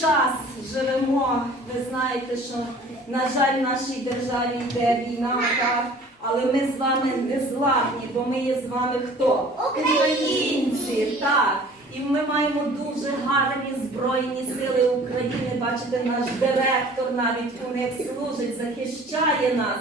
час живемо. Ви знаєте, що, на жаль, в нашій державі йде війна, так? Але ми з вами не зламні, бо ми є з вами хто? Українці, так. І ми маємо дуже гарні Збройні сили України. Бачите, наш директор навіть у них служить, захищає нас.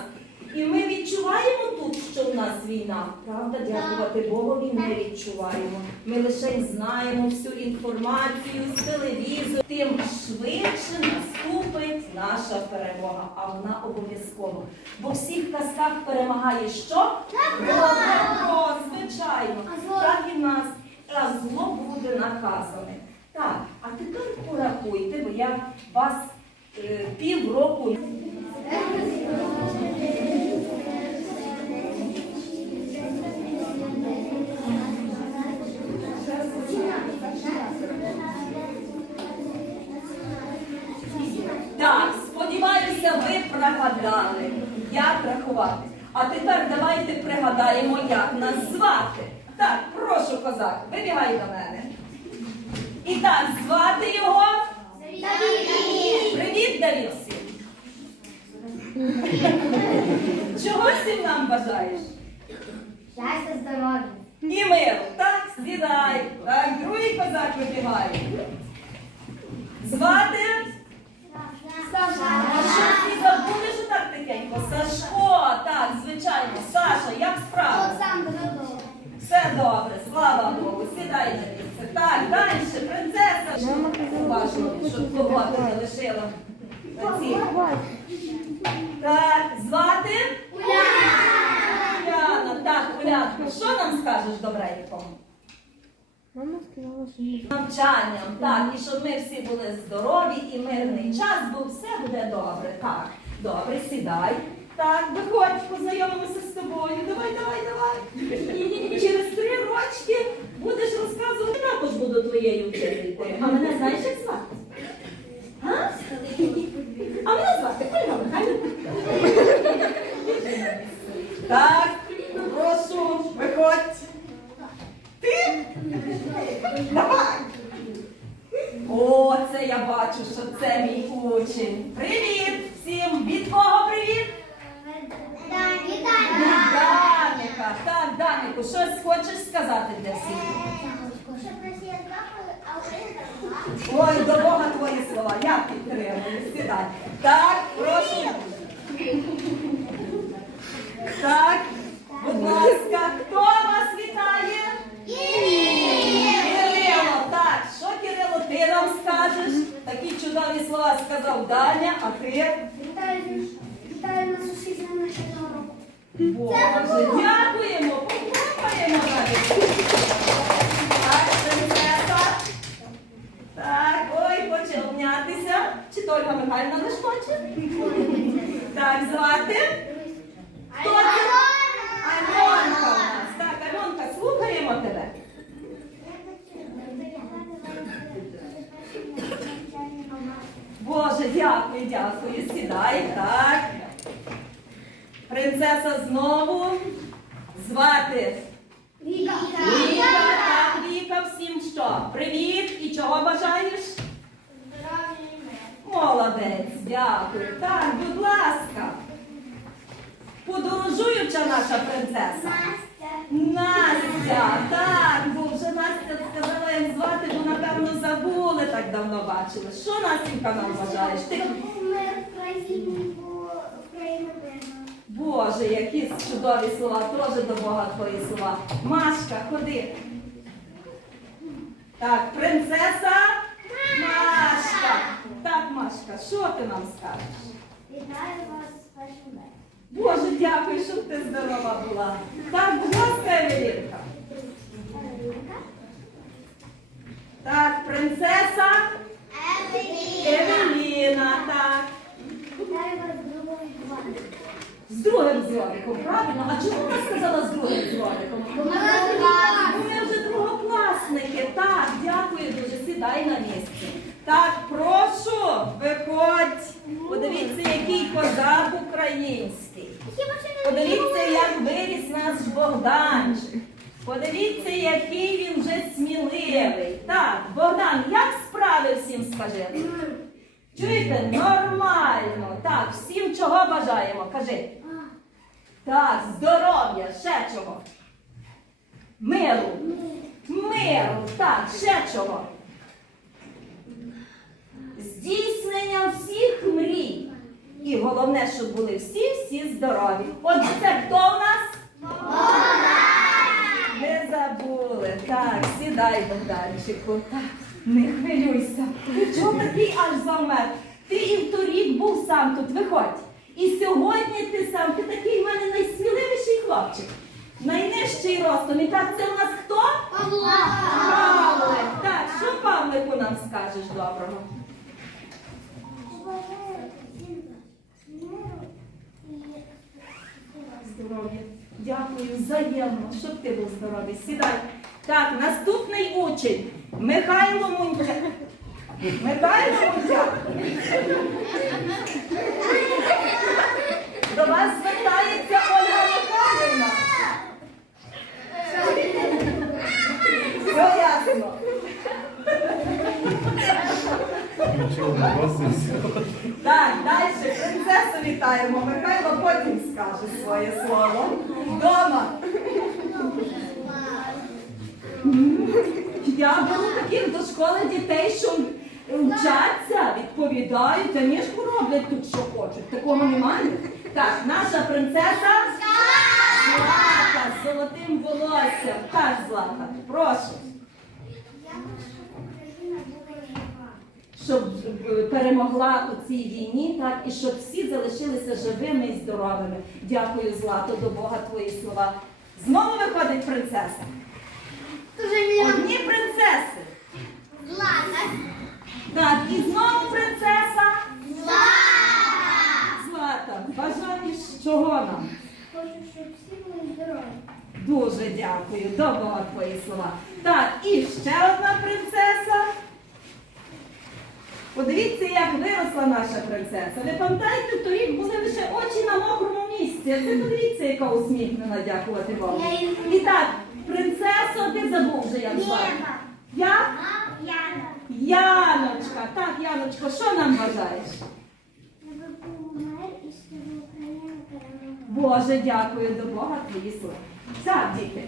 І ми відчуваємо тут, що в нас війна. Правда, дякувати Богові, ми відчуваємо. Ми лише знаємо всю інформацію з телевізору, тим швидше наступить наша перемога. А вона обов'язково. Бо в всіх казках перемагає що? Добро, звичайно. Так і в нас. А зло буде наказане. Так, а тепер порахуйте, бо я вас е, півроку. Давайте пригадаємо, як нас звати. Так, прошу, козак, вибігай до мене. І так, звати його. Привіт, Давід всім. Чого всім нам бажаєш? Щастя, здоров'я. І миру. Так, сідай. Так, другий козак вибігає. Звати. А що ти забудеш отак тихенько? Сашко, так, звичайно. Саша, як справи? Олександр. Все добре, слава Богу. Сідай на місце. Так, далі, принцеса. Уважно, щоб кого не лишила. на. Так, звати? Уляна. Так, Улянко, що нам скажеш добренького? Мама сказала, що ні. Навчанням, так, і щоб ми всі були здорові і мирний час, бо все буде добре. Так, добре, сідай. Так, виходь, познайомимося з тобою. Давай, давай, давай. Через три рочки будеш розказувати, також буду твоєю вчителькою. А мене знаєш, як звати? А? А мене звати Ольга Михайлівна. Так, прошу, виходь. Ти? Давай. О, це я бачу, що це мій учень. Привіт всім! Від кого привіт? Від Даника. Так, Данику, щось хочеш сказати для всіх? Ой, до Бога твої слова, я підтримую. Сідай. Так, прошу. Так, будь ласка, хто вас вітає? Кирило, так, що Кирило, ти нам скажеш? Такі чудові слова сказав Даня, а ти? Вітаю нас усіх з нами року. Боже, дякуємо, Так, ой, хоче. Чи то Ольга лиш хоче? Так, звати? Альонка. Так, Альонка, слухаємо тебе. Боже, дякую, дякую. Сідай, так. Принцеса знову звати. Віка. Віка, так, Віка, всім що? Привіт і чого бажаєш? Молодець, дякую. Так, будь ласка. Подорожуюча наша принцеса. Настя, Настя, так, бо вже Настя сказала, як звати, бо напевно забули так давно бачили. Що Настенька нам бажаєш? Ти. Боже, які чудові слова, теж до Бога твої слова. Машка, ходи. Так, принцеса Машка. Так, Машка, що ти нам скажеш? Вітаю вас з першим днем. Боже, дякую, щоб ти здорова була. Так, будь ласка, Евелінка. Так, принцеса Евеліна, так. Вітаю вас з другого дзвону. З другим дзвоником, правильно? А чому вона сказала з другим дзвоником? Бо ми вже другокласники. Так, дякую дуже. Сідай на місце. Так, прошу, виходь. Подивіться, який козак український. Подивіться, як виріс наш Богданчик. Подивіться, який він вже сміливий. Так, Богдан, як справи всім скажи. Чуєте? Нормально. Так, всім чого бажаємо? Кажи. Так, здоров'я, ще чого? Миру. Миру, так, ще чого? Здійснення всіх мрій. І головне, щоб були всі-всі здорові. Отже, це хто в нас? Не забули. Так, сідай, Богданчику. Так, не хвилюйся. Чого такий аж замер? Ти і в торік був сам тут, виходь. І сьогодні ти сам, ти такий в мене найсміливіший хлопчик. Найнижчий ростом. І так це у нас хто? Павлик. Так, що Павлику нам скажеш доброго? Здоров'я. Дякую, взаємно, щоб ти був здоровий. Сідай. Так, наступний учень. Михайло Мунтя. Михайло Мунтя. Так, далі принцесу вітаємо. Михайло потім скаже своє слово. Дома. Я беру таких до школи дітей, що вчаться, відповідають, а ніжку роблять тут, що хочуть. Такого немає. Так, наша принцеса Злата з золотим волоссям. Так, Злата, прошу. Щоб е, перемогла у цій війні, так, і щоб всі залишилися живими і здоровими. Дякую, Злато, до Бога твої слова. Знову виходить принцеса. Одні принцеси. Так, і знову принцеса. Злата, бажаєш чого нам? Хочу, щоб всі були здорові. Дуже дякую, до Бога твої слова. Так, і ще одна принцеса. Подивіться, як виросла наша принцеса. Ви пам'ятаєте, торік були лише очі на мокрому місці. А це подивіться, яка усміхнена, дякувати Богу. І так, принцесо, ти забув вже як звати. Я? Яночка. Так, Яночко, що нам бажаєш? Боже, дякую до Бога твої слова. Так, діти.